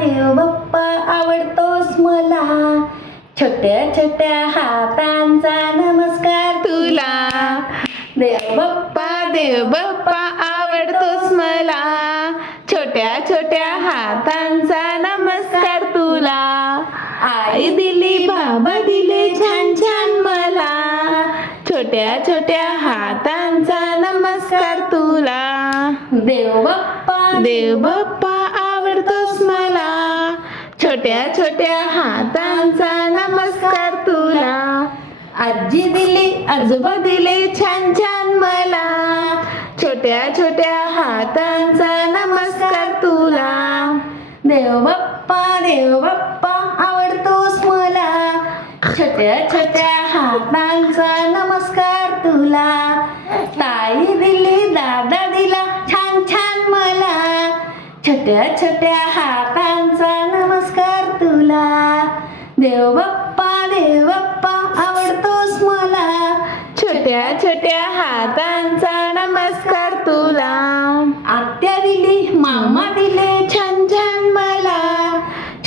देव बाप्पा आवडतोस मला, छोट्या छोट्या हातांचा नमस्कार तुला देव बाप्पा देव बाप्पा आवडतोस मला, छोट्या छोट्या हातांचा नमस्कार तुला. आई दिली बाबा दिले छान छान मला, छोट्या छोट्या हातांचा नमस्कार तुला. देव बाप्पा आवडतोस मला, छोट्या छोट्या हातांचा नमस्कार तुला. आजी दिली आजोबा दिले छान छान मला, छोट्या छोट्या हातांचा नमस्कार तुला. देव बाप्पा आवडतोस मला, छोट्या छोट्या हातांचा नमस्कार तुला. ताई दिली दादा दिला छान छान मला, छोट्या छोट्या हातांचा नमस्कार तुला. देव बाप्पा आवडतोस मला, छोट्या छोट्या हातांचा नमस्कार तुला. आत्या दिली मामा दिले छान छान मला,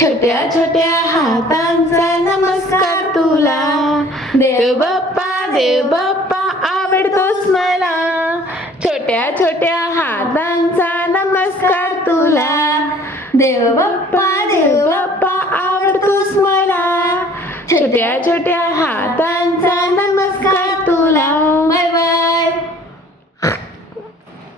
छोट्या छोट्या हातांचा नमस्कार तुला. देव बाप्पा आवडतोस मला, छोट्या छोट्या हातांचा नमस्कार तुला. देव बाप्पा आवडतोस मला, छोट्या छोट्या हातांचा